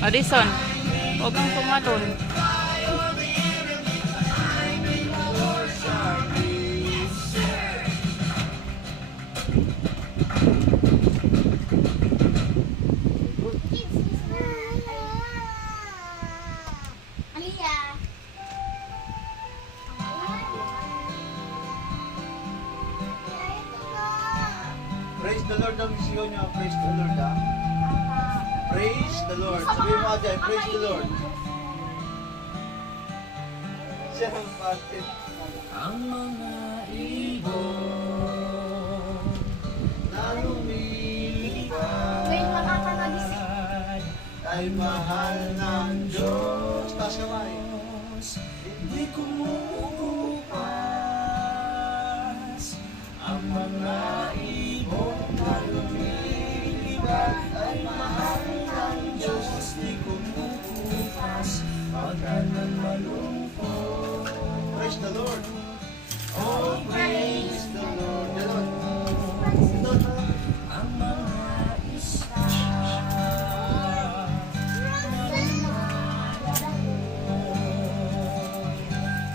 Addison, huwag kang tumalon. Praise the Lord ang sigaw niya. Praise the Lord, ha? Praise the Lord. Sabihin mo dyan, praise the Lord. Siya ang parte. Ang mga ibon Na lumilipad ay mahal ng Diyos. Taas kamay. Hindi kumukupas. Ang mga ibon na lumilipad ay mahal ng Diyos. Di kumukupas pagka nang malungkot. Praise the Lord. Oh, praise the Lord. Ganon. Ang mga isla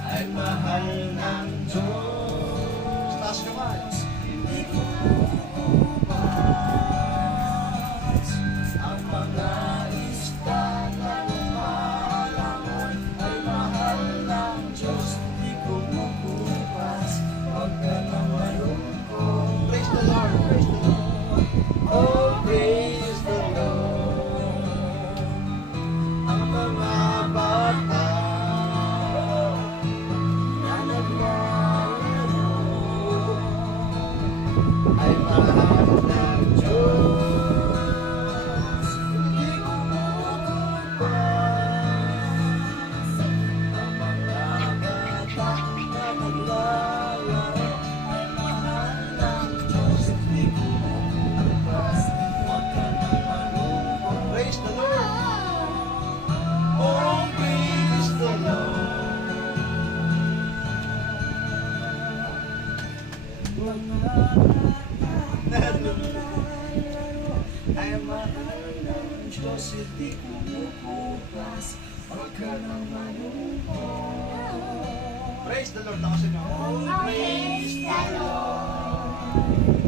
ay mahal ng Diyos. Taas kamay. Hindi kumukupas. Ang mga isla na lumalangoy ay mahal ng Diyos. Hindi kumukupas pagka nang malungkot. Praise the Lord. Praise the Lord. Oh, praise the Lord. Ang mga bata Na naglalaro ay mahal ng Diyos. Hindi kumukupas. Ang mga batang na naglalaro ay mahal ng Diyos. Hindi kumukupas. Huwag ka nang malungkot. Praise the Lord. Oh, praise the Lord. Ay mahal ng Diyos, hindi kumukupas. Huwag ka nang malungkot. Praise the Lord. Ako sa inyo. Oh, praise the Lord.